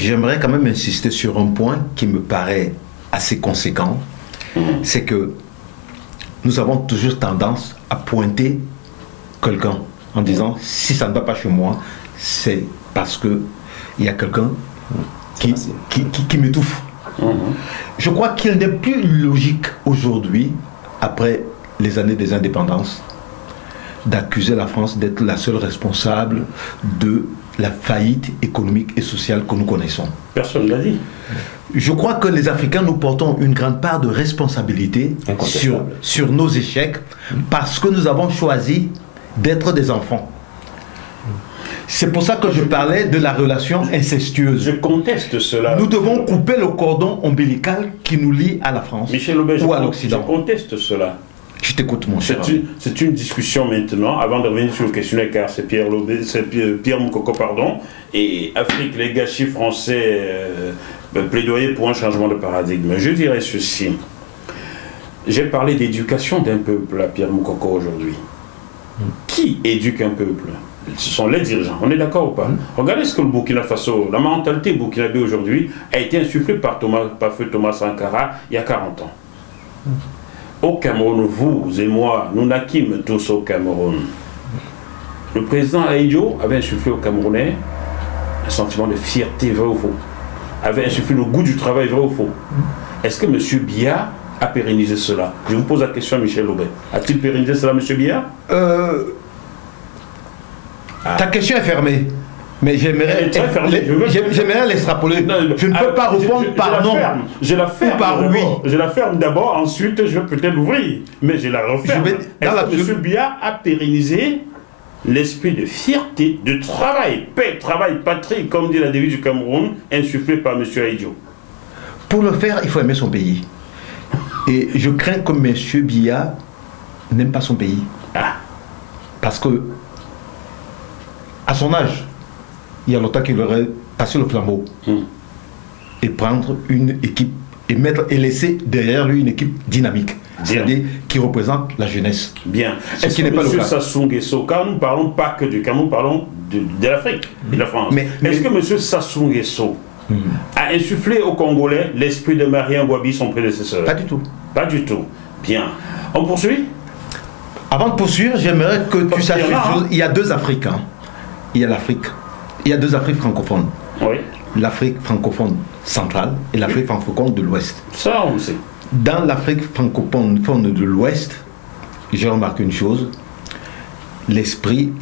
j'aimerais quand même insister sur un point qui me paraît assez conséquent. C'est que nous avons toujours tendance à pointer quelqu'un en disant si ça ne va pas chez moi, c'est parce qu'il y a quelqu'un qui m'étouffe. Je crois qu'il n'est plus logique aujourd'hui, après les années des indépendances, d'accuser la France d'être la seule responsable de la faillite économique et sociale que nous connaissons. Personne ne l'a dit. Je crois que les Africains, nous portons une grande part de responsabilité sur nos échecs parce que nous avons choisi d'être des enfants. C'est pour ça que je parlais de la relation incestueuse. Je conteste cela. Nous devons couper le cordon ombilical qui nous lie à la France ou à l'Occident. Je conteste cela. Je t'écoute, mon cher. C'est une discussion maintenant, avant de revenir sur le questionnaire, car c'est Pierre Moukoko, pardon, et Afrique, les gâchis français, plaidoyer pour un changement de paradigme. Je dirais ceci. J'ai parlé d'éducation d'un peuple à Pierre Moukoko aujourd'hui. Qui éduque un peuple? Ce sont les dirigeants, on est d'accord ou pas? Regardez ce que le Burkina Faso, la mentalité burkinabé aujourd'hui a été insufflée par feu Thomas Sankara il y a 40 ans. Au Cameroun, vous et moi, nous naquîmes tous au Cameroun. Le président Ahidjo avait insufflé aux Camerounais un sentiment de fierté, vrai ou faux? Avait insufflé le goût du travail, vrai ou faux? Est-ce que M. Biya a pérennisé cela? Je vous pose la question à Michel Aubin. A-t-il pérennisé cela, M. Biya? Ta question est fermée. Mais j'aimerais l'extrapoler. Je ne peux pas répondre par non. Je la ferme. Ou par oui. Je la ferme d'abord, ensuite je vais peut-être l'ouvrir. Mais je la referme. Est-ce que M. Biya a pérennisé l'esprit de fierté, de travail, paix, travail, patrie, comme dit la devise du Cameroun, insufflé par M. Ahidjo? Pour le faire, il faut aimer son pays. Et je crains que M. Biya n'aime pas son pays. Parce que, à son âge, il y a longtemps qu'il aurait passé le flambeau et prendre une équipe et laisser derrière lui une équipe dynamique, c'est-à-dire qui représente la jeunesse. Bien. Est-ce que M. Sassou Nguesso, quand nous ne parlons pas que du Cameroun, nous parlons de l'Afrique et de la France, est-ce que M. Sassou Nguesso a insufflé aux Congolais l'esprit de Marien Ngouabi, son prédécesseur? Pas du tout. Pas du tout. Bien. On poursuit? Avant de poursuivre, j'aimerais que tu saches une chose. Il y a deux Afriques. Il y a l'Afrique. Il y a deux Afriques francophones. Oui. L'Afrique francophone centrale et l'Afrique francophone de l'Ouest. Ça, on le sait. Dans l'Afrique francophone de l'Ouest, j'ai remarqué une chose. L'esprit